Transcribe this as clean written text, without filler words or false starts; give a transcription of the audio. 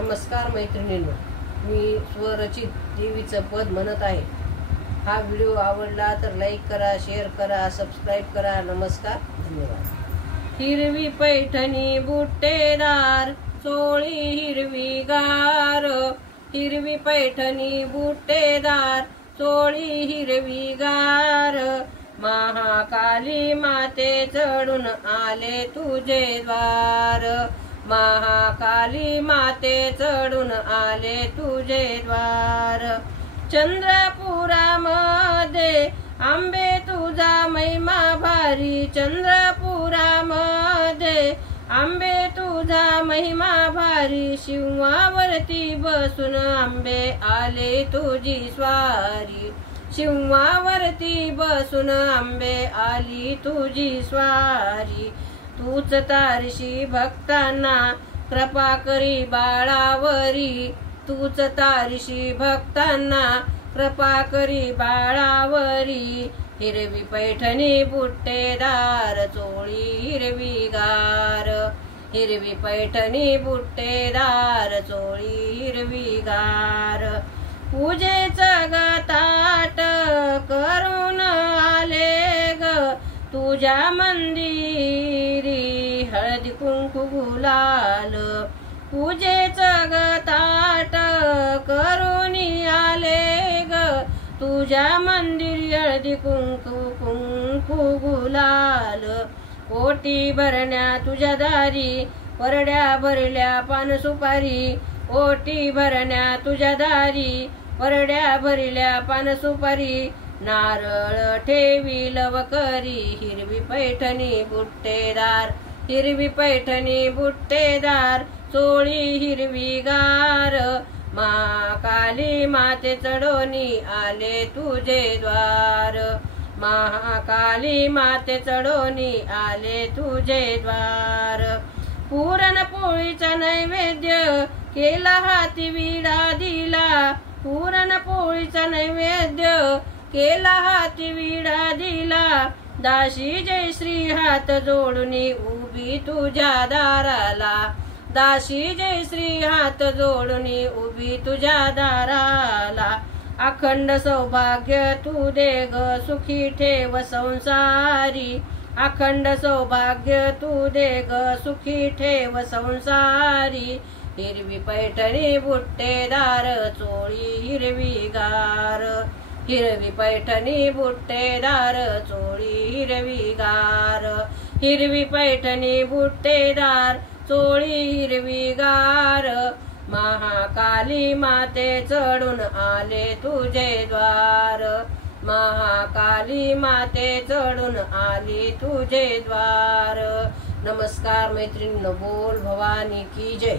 नमस्कार मैत्रिणींनो, मी स्वरचित देवीचं पद म्हणत आहे। हा व्हिडिओ आवडला तर लाईक करा, शेअर करा, सबस्क्राईब करा। नमस्कार, धन्यवाद। हिरवी पैठणी बुट्टेदार, चोळी हिरवीगार, हिरवी पैठणी बुट्टेदार, चोळी हिरवीगार, महाकाली माते चढून आले तुझे द्वार, महाकाली माते चढून आले तुझे द्वार। चंद्रपुरामध्ये आंबे तुझा महिमा भारी, चंद्रपुरामध्ये आंबे तुझा महिमा भारी, शिंवावरती बसून आंबे आले तुझी स्वारी, शिंवावरती बसून आंबे आली तुझी स्वारी। तूच तारशी भक्तांना कृपा करी बाळावरी, तूच तारशी भक्तांना कृपा करी बाळावरी। हिरवी पैठणी बुट्टेदार, चोळी हिरवीगार, हिरवी पैठणी बुट्टेदार, चोळी हिरवीगार। पूजेचं ग ताट करून आले ग तुझ्या मंदिरी, हळदी कुंकू गुलाल, पूजेचं ग ताट करून आले ग तुझ्या मंदिरी, हळदी कुंकू कुंकू गुलाल। ओटी भरण्या तुझ्या दारी, परड्या भरल्या पान सुपारी, ओटी भरण्या तुझ्या दारी, परड्या भरल्या पान सुपारी। नारळ ठेवी लवकरी, हिरवी पैठणी बुट्टेदार, हिरवी पैठणी बुट्टेदार, चोळी हिरवीगार, महाकाली माते चढोनी आले तुझे द्वार, महाकाली माते चढोनी आले तुझे द्वार। पुरणपोळीचा नैवेद्य केला हाती विडा दिला, पुरणपोळीचा नैवेद्य केला हाती विडा दिला। दाशी जय श्री हात जोडूनी उभी तुझ्या दाराला, दाशी जय श्री हात जोडूनी उभी तुझ्या दाराला। अखंड सौभाग्य तू दे ग सुखी ठेव संसारी, अखंड सौभाग्य तू दे ग सुखी ठेव संसारी। हिरवी पैठणी बुट्टेदार, चोळी हिरवीगार, हिरवी पैठणी बुट्टेदार, चोळी हिरवीगार, हिरवी पैठणी बुट्टेदार, चोळी हिरवीगार। महाकाली माते चढून आले तुझे द्वार, महाकाली माते चढून आली तुझे द्वार। नमस्कार मैत्रिणींनो, बोल भवानी की जय।